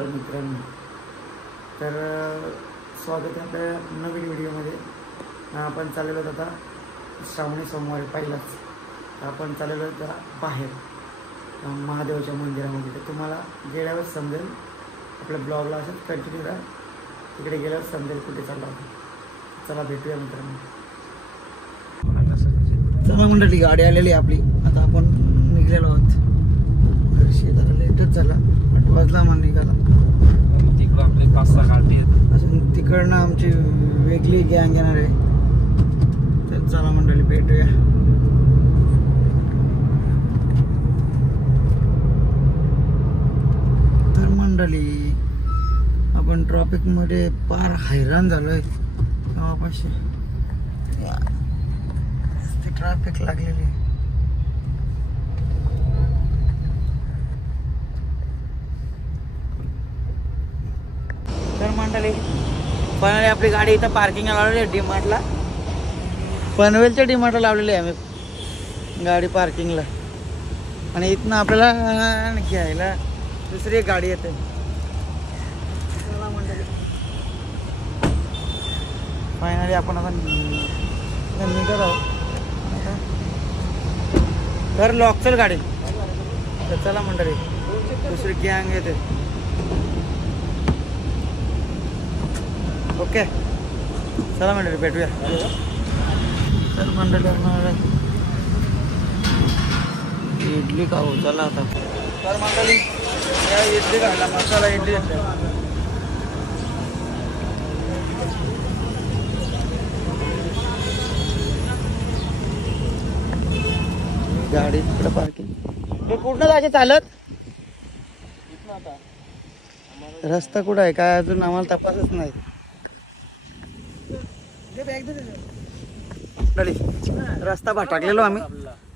नमस्कार मित्रांनो. तर स्वागत आहे आपल्या नवीन व्हिडिओमध्ये. आपण चाललेलो आता श्रावणी सोमवारी पहिलाच आपण चाललेलो जरा बाहेर महादेवाच्या मंदिरामध्ये. तर तुम्हाला गेल्यावर समजेल, आपल्या ब्लॉगला असं कंटिन्यू राहा, तिकडे गेल्यावर समजेल कुठे चालला होता. चला भेटूया मित्रांनो. चला मंडळी, गाडी आलेली आपली. आता आपण निघलेलो आहोत. जरा लेटच झाला, 8 वाजला मला निघाला. तिकडं आपले 5-6 गाडी आहेत. अजून तिकडनं आमची वेगळी गँग येणार आहे. तर चला मंडळी भेटूया. तर मंडळी आपण ट्रॉफिक मध्ये फार हैराण झालोय. तेव्हापाशी ट्रॅफिक लागलेली आहे. तर मंडळी फायनली आपली गाडी इथं पार्किंगला लावलेली आहे डीमार्टला. पनवेलच्या डीमार्टला लावलेली आहे आम्ही गाडी पार्किंगला. आणि इथनं आपल्याला घ्यायला दुसरी एक गाडी येते. फायनली आपण आता निघत आहोत. तर लॉकचल गाडी. तर चला मंडळी, दुसरी गँग येते. ओके चला मंडळी भेटूया. तर मंडळी इडली खाऊ चला आता. तर मंडळी या इडली खायला, मसाला इडली गाडी तिकडे पार्किंग. कुठं जायचे चालत? रस्ता कुठं आहे काय अजून आम्हाला तपासच नाही. रस्ता भटकलेलो आम्ही,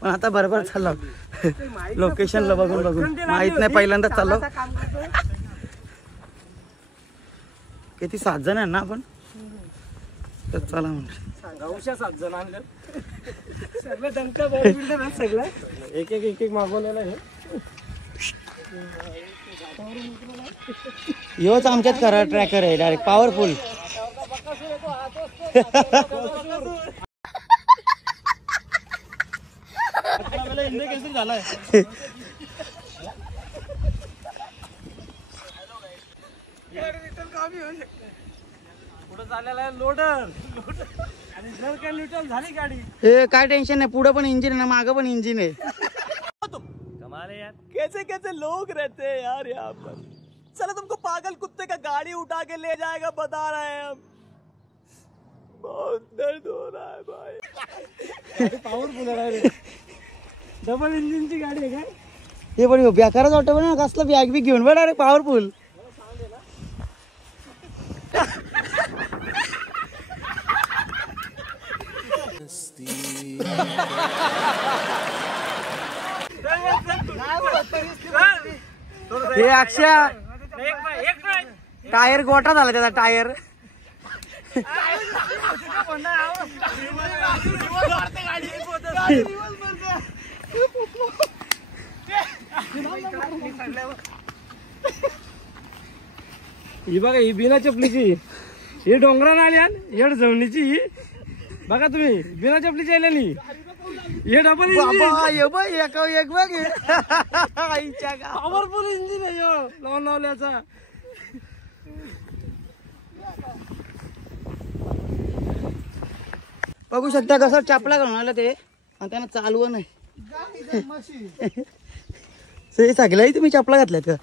पण आता बरोबर चाललो. लोकेशनला बघून बघून माहित नाही, पहिल्यांदा चाललो. किती 7 जण आहे ना आपण. तर चला म्हणजे 7 जण आणलं. सगळं दणका बॉडीबिल्डर सगळं एक मागवलेलं आहे. योच आमच्यात करा ट्रॅकर आहे डायरेक्ट पॉवरफुल. झालाय पुढे चाललेला आहे लोडर. आणि जर काय न्यूट्रल झाली गाडी, हे काय टेन्शन नाही. पुढे पण इंजिन आहे ना, मागं पण इंजिन आहे. कमाल है यार, कैसे कैसे लोग रहते हैं यार यहाँ पर. चलो तुमको पागल कुत्ते का गाड़ी उठा के ले जाएगा, बता रहे हैं हम. बहुत दर्द हो रहा है भाई. पावरफुल आहे, डबल इंजिनची गाडी आहे काय. हे पण बेकारच वाटतं पण कसलं बॅग बी घेऊन बघ. अरे पॉवरफुल. हे अक्षय टायर गोटा झाला त्याचा टायर. ही बघा, ही बिना चपलीची, ही डोंगरान आली आणि येड जवणीची. ही बघा तुम्ही, बिना चपलीची आलेली. हे डबल एक बघ पॉवरफुल इंजिन आहे लावून लावल्याचा. बघू शकता कसं चपला घालून आलं ते, आणि त्यांना चालव नाही. सगळ्याही तुम्ही चपला घातल्यात का?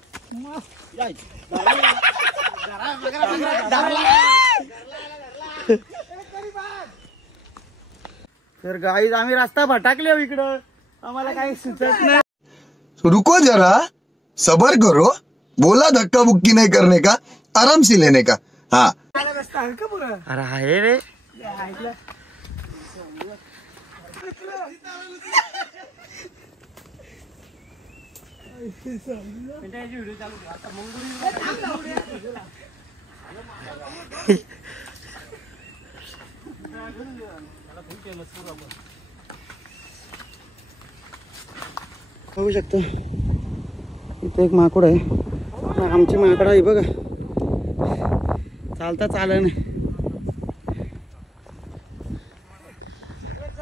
तर गाईज आम्ही रस्ता भटकले इकडं, आम्हाला काही सुचत नाही. रुको जरा, सबर करो. बोला धक्का बुक्की नहीं करने का, आराम से लेने का. हाँ अरे आहे रे. बघू शकतो इथे एक माकूड आहे. आमची माकडं आहे बघा, चालता चाललं नाही.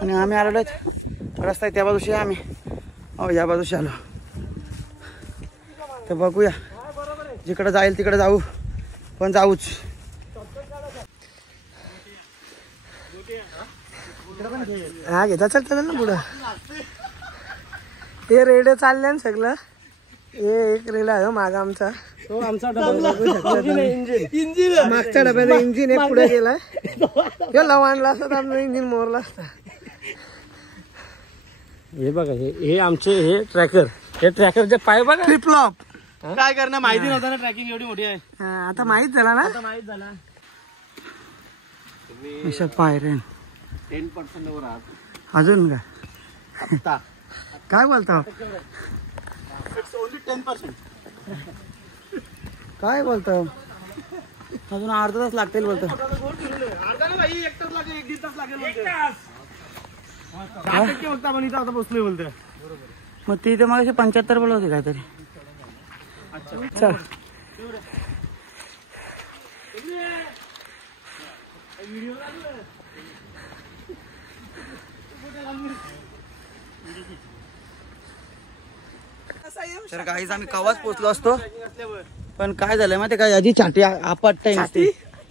आणि आम्ही आलेलो रस्ता आहे त्या बाजूशी, आम्ही या बाजूशी आलो. तर बघूया, जिकडं जाईल तिकडे जाऊ, पण जाऊच. हा घेता चालतं ना पुढं. हे रेडे चालले ना सगळं. हे एक रेल आहे माग आमचा, तो आमचा डबा इंजिन मागच्या डब्याचा इंजिन एक पुढे गेलाय. लवाणला असता तर आमचं इंजिन मोरला असता. हे बघा, हे आमचे हे ट्रॅकरचे पाय बघा, फ्लिप फ्लॉप. काय करणार माहिती नव्हतं ना, ट्रॅकिंग एवढी मोठी आहे. आता माहित झाला ना, आता माहित झाला. पायरे 10% वर अजून काय आता काय बोलतो, इट्स ओनली 10%. काय बोलतो, अजून अर्धा तास लागतील बोलतो. अर्धा ना भाई, 1 तास लागेल, 1-1.5 तास लागेल. 1 तास होता पण इथं आता बसलोय बोलतोय. मग ती तर मग 75 बोलत होती काहीतरी. चल तर काहीच आम्ही कवाच पोचलो असतो, पण काय झालंय माहिती काय, याची छाटी आपटता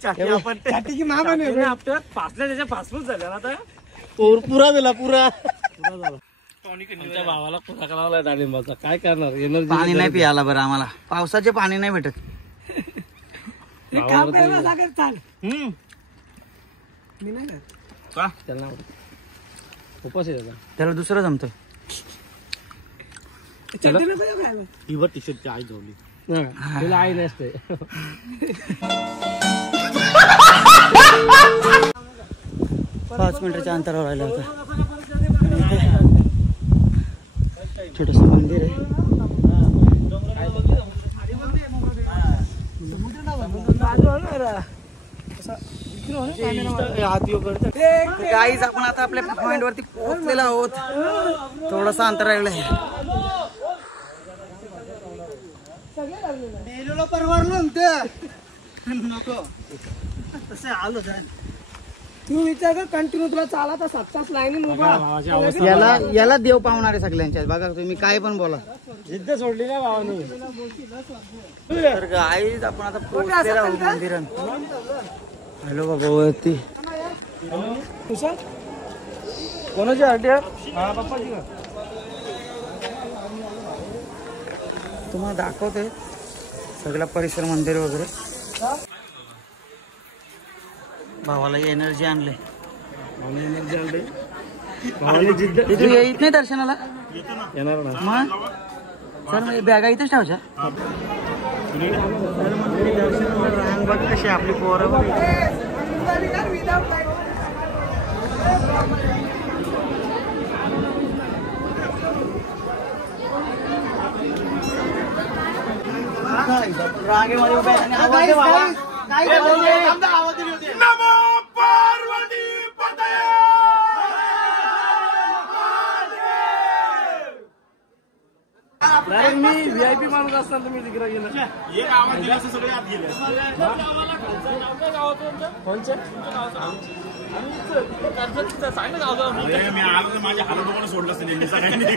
छातीची माप आहे आपल्यात फासल्या, त्याच्या फासफूस झाल्या आता. पुरा झाला, पुरा झाला. आमच्या भावाला पुरा करावा डाळिंबाचा, काय करणार, एनर्जी पाणी नाही पियाला बरं आम्हाला, पावसाचे पाणी नाही भेटत. उपवास आहे त्याला दुसरं जमतं. हिवर टी शर्टची आई ठेवली, तिला आई नसते. 5 मिनिटाच्या अंतरावर राहिलं होतं. छोटस मंदिर आहे. गाईज आपण आता आपल्या पॉइंट वरती पोहोचलेलो आहोत. थोडस अंतर राहिलं आहे. तू विचार कर, कंटिन्यू तुला चाला तर 7 तास लाईन उभा. याला देव पावणारे सगळ्यांच्या बघा, तुम्ही काय पण बोला. जिद्द सोडली ना भावाने. तर गाईज आपण आता पोहोचलेलो आहोत मंदिरात. हॅलो बाबा वरती कोणाची आरटी तुम्हाला दाखवते सगळा परिसर, मंदिर वगैरे. भावाला एनर्जी आणले. तू येत नाही दर्शनाला? येणार ना मग सर बॅगा इथेच ठेवच्या. रांग बघ कशी आपली पोरं. रांगेमध्ये उभे मी VIP माणूस असताना तुम्ही तिकडे गेला. मी आलो तर माझ्या हालत सोडलं असतं सगळ्यांनी.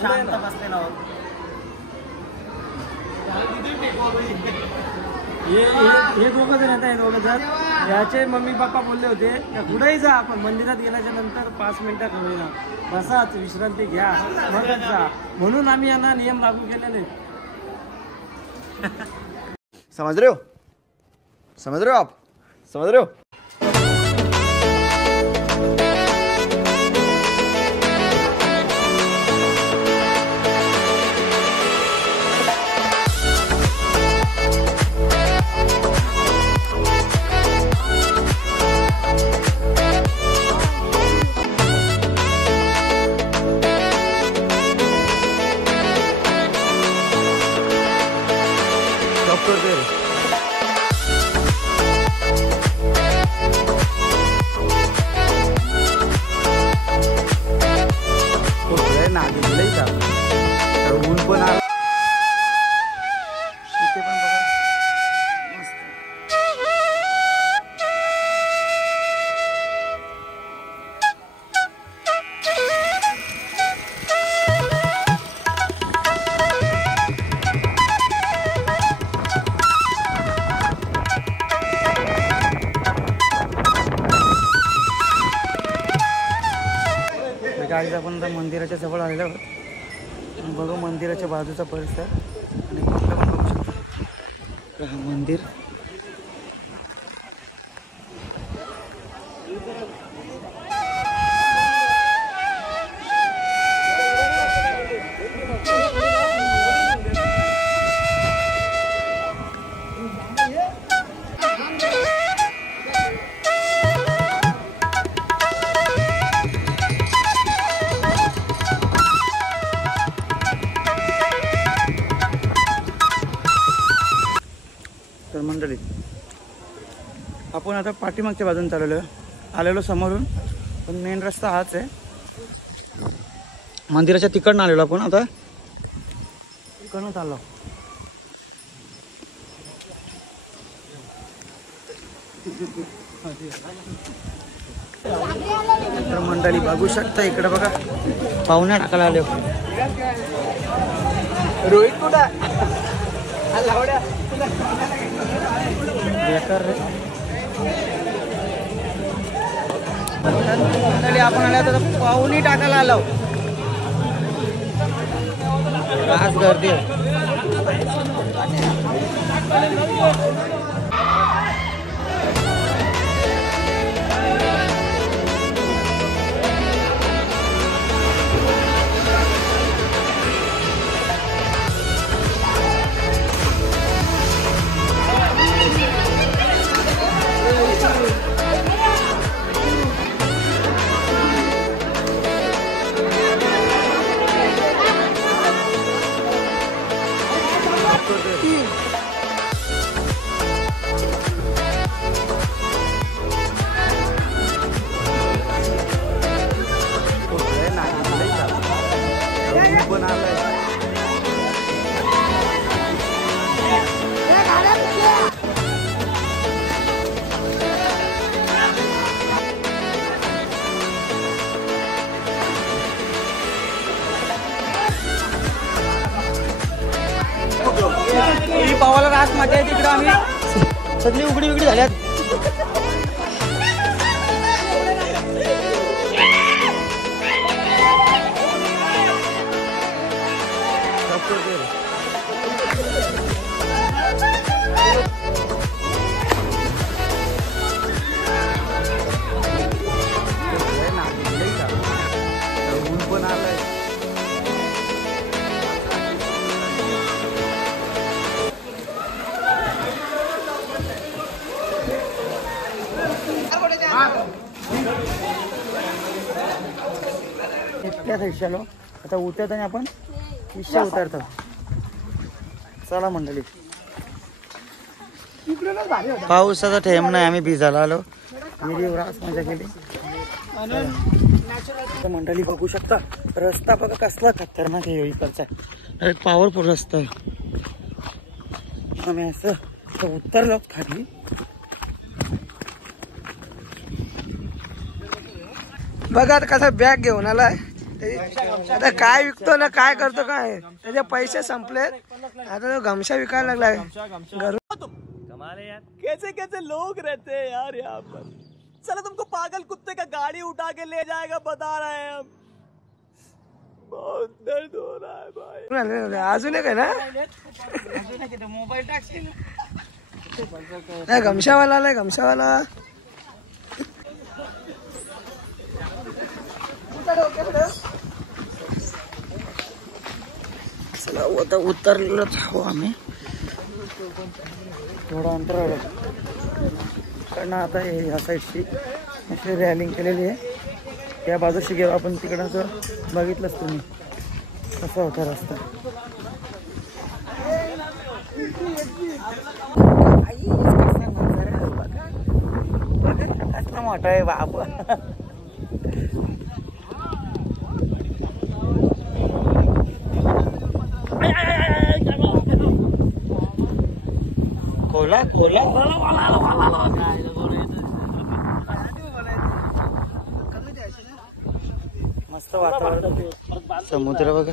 शांत बसलेला आहोत. हे दोघं जण येत आहे. दोघं जण याचे मम्मी पप्पा बोलले होते का कुठेही जा आपण मंदिरात गेल्याच्या नंतर 5 मिनिटं करूया बसाच विश्रांती घ्या मगच जा. म्हणून आम्ही यांना नियम लागू केलेले. समझ रहे हो आप समझ रहे हो. ऊन पण आला इथे पण बघा मस्त. गाडीला आपण आता मंदिराच्या जवळ आलेलो आहोत. बघू मंदिराच्या बाजूचा परिसर आणि इकडं पण बघू शकतो मंदिर. तर मंडळी आपण आता पाठीमागच्या बाजून आलेलो समोरून, पण मेन रस्ता हाच आहे. मंदिराच्या तिकडनं आलेलो आपण, आता इकडनं चाललो. तर मंडळी बघू शकता इकडे बघा पाहुण्या टाकायला आले. रोहित कुठं बेकार रे. आपण आल्या तर पाहुणी टाकायला आलो. आज गर्दी आहे. पावाला रास मजा आहे तिकडं. आम्ही सगळी उघडी उघडी झाल्यात. ऊन पण आलंय. इतक्या रिक्षालो आता उतरताना आपण रिक्षा उतरतो. चला मंडळी, पावसाचा ठेम नाही, आम्ही भिजायला आलो. व्हिडिओ रास मजा केली. मंडळी बघू शकता रस्ता बघा कसला खतरनाक आहे. इकडचा डायरेक्ट पॉवरफुल रस्ता आहे. आम्ही असं उतरलो खाली. बघा आता कसा बॅग घेऊन आलाय. आता काय विकतो ना काय करतो काय त्याचे पैसे संपलेत आता तो गमछा विकायला लागलाय कमाल है यार, कैसे कैसे लोग रहते हैं यार यहाँ पर। चलो तुमको पागल कुत्ते का गाड़ी उठा के ले जाएगा बता रहे हैं हम। बहुत दर्द हो रहा है भाई। अजून एक आहे ना मोबाईल टाकशील गमछावाला आलाय गमछावाला चला आता उतरलोच हो आम्ही थोडा अंतरावर कारण आता ह्या साईडची अशी रॅलिंग केलेली आहे त्या बाजूशी गेलो आपण तिकडं जर बघितलंच तुम्ही कसा होता रस्ता कसला मोठा आहे बाबा खोला खोला मस्त वातावरण समुद्र बघा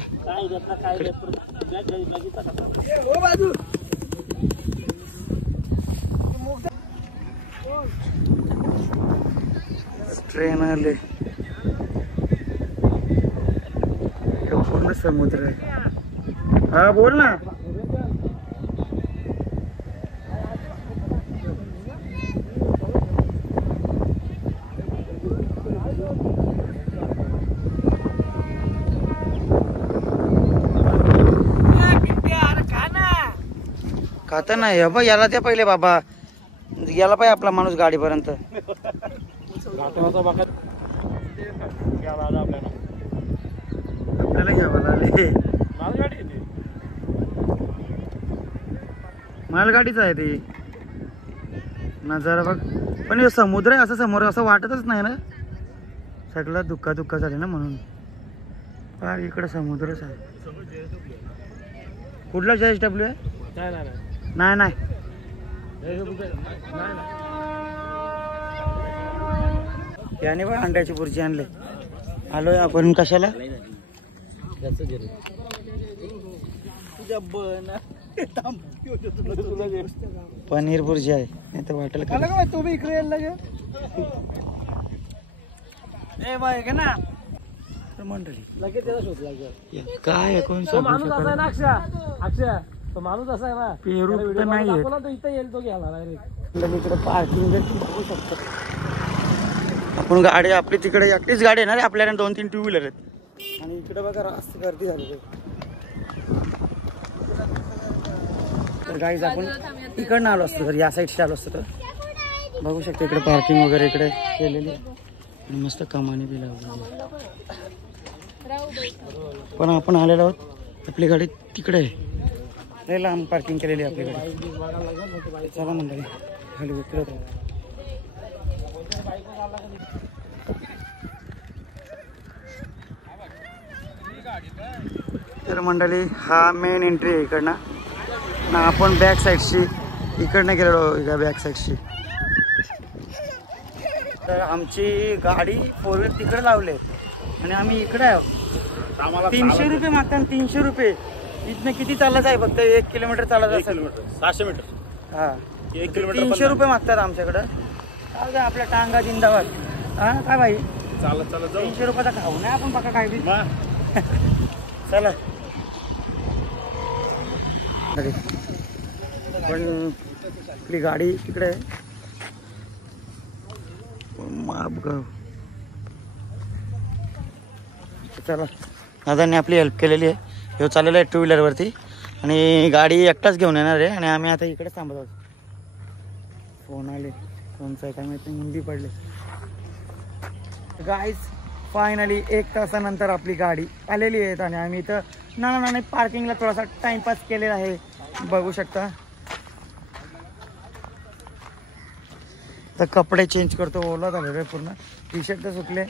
ट्रेन आले पूर्ण समुद्र आहे हा बोल ना खाता नाही बघ याला ते पहिले बाबा गेला पाहिजे आपला माणूस गाडीपर्यंत आपल्याला घ्यावं लागले मालगाडीच आहे ती नजारा बघ पण हे समुद्र आहे असं समोर असं वाटतच नाही ना सगळं दुःख झाले ना म्हणून फार इकडे समुद्रच आहे कुठला JSW आहे नाही नाही याने पण अंड्याची बुर्जी आणले आलोय आपण कशाला पनीर बुर्जी आहे नाही तर वाटेल का तू बी इकडे यायला लागे ना मंडळी लगेच त्याचा शोध लागेल काय कोण माणूस असा ना अक्षय तो माणूस असा आहे ना पेरू तर नाही इथे येईल तो घ्यायला इकडे पार्किंग बघू शकतो आपण गाडी आपली तिकडे एकटीच गाडी येणार आपल्याला 2-3 टू व्हीलर आहेत आणि इकडे बघा रास्त गर्दी झाली तर गाईज आपण इकडनं आलो असतो तर या साईडशी आलो असतो तर बघू शकतो इकडे पार्किंग वगैरे इकडे केलेली आणि मस्त कमानी बी लावली पण आपण आलेलो आहोत आपली गाडी तिकडे आहे लय लांब पार्किंग केलेली आपली गाडी चला मंडळी खाली उतरत तर मंडळी हा मेन एंट्री आहे इकडनं ना आपण बॅक साईडशी इकडनं गेलेलो बॅक साईडशी तर आमची गाडी 4 व्हीलर तिकडे लावले आणि आम्ही इकडे आहोत 300 रुपये मागतात 300 रुपये इथनं किती चालत आहे फक्त 1 किलोमीटर चालत असेल 600 मीटर हा 1 किलोमीटर 300 रुपये मागतात आमच्याकडं काय आपल्या टांगा जिंदाबाद हा काय भाई चालत चालत जाऊ 300 रुपयाचा खाऊ नाही आपण बघा काय बी चला पण आपली गाडी तिकडे आहे मापगाव चला दादांनी आपली हेल्प केलेली आहे हे चाललेलं आहे 2 व्हीलरवरती आणि गाडी एकटाच घेऊन येणार आहे आणि आम्ही आता इकडे थांबत आहोत फोन आले कोणचं आहे काय माहिती मुंडी पडले गाईज फायनली 1 तासानंतर आपली गाडी आलेली आहे आणि आम्ही इथं नाही पार्किंगला थोडासा टाइमपास केलेला आहे बघू शकता तर कपडे चेंज करतो ओला झालेलं आहे पूर्ण टी-शर्ट तर सुकले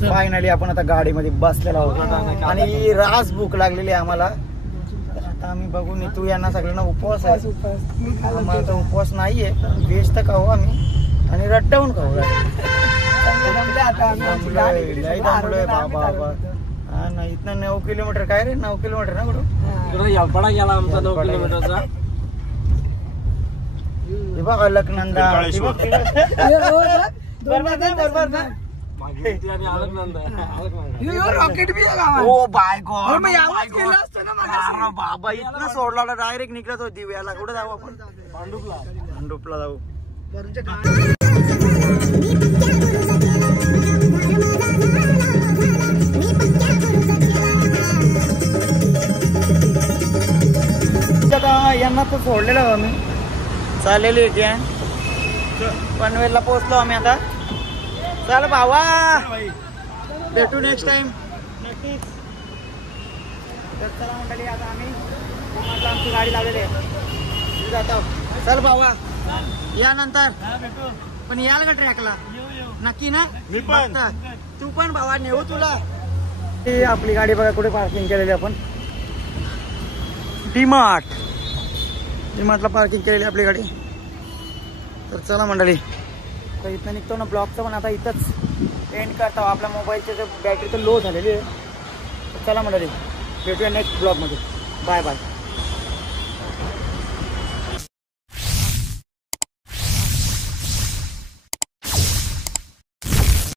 फायनली आपण आता गाडीमध्ये बसलेला आहोत आणि रास भूक लागलेली आहे आम्हाला तर आता आम्ही बघू तू यांना सगळ्यांना उपवास आहे आम्हाला तर उपवास नाहीये व्हेज तर खाऊ आम्ही आणि रट्टावून खाऊ हा ना, इथनं 9 किलोमीटर काय रे, 9 किलोमीटर ना कुठं एवढा गेला आमचा 9 किलोमीटरचा. हे बघ अलकनंदा, हे बघ बरोबर ना. रॉकेट बी आहे गावात. ओ बाय गॉड, अरे मग यावंच केलं असतं ना मगाशी. अरे बाबा इथनं सोडला डायरेक्ट निघत होती दिव्याला. कुठे जाऊ आपण? भांडुपला जाऊ. आता यांना तर सोडलेलं हो आम्ही, चाललेली आहे पनवेलला पोहोचलो आम्ही आता. चल भावा, भेटू नेक्स्ट टाइम नक्कीच. तर चला मंडळी, आता आम्ही म्हटलं आमची गाडी लावलेली आहे, जातो. चल भावा, या नंतर पण याल का ट्रॅकला? नक्की ना? मी पण. तू पण भावा, नेऊ तुला. आपली गाडी बघा कुठे पार्किंग केलेली आपण. डीमार्टला पार्किंग केलेली आपली गाडी. तर चला मंडळी, तर इथनं निघतो ना ब्लॉगचं पण आता इथंच एंड करतो. आपल्या मोबाईलची बॅटरी तर लो झालेली आहे. तर चला मंडळी, भेटूया नेक्स्ट ब्लॉगमध्ये. Bye bye.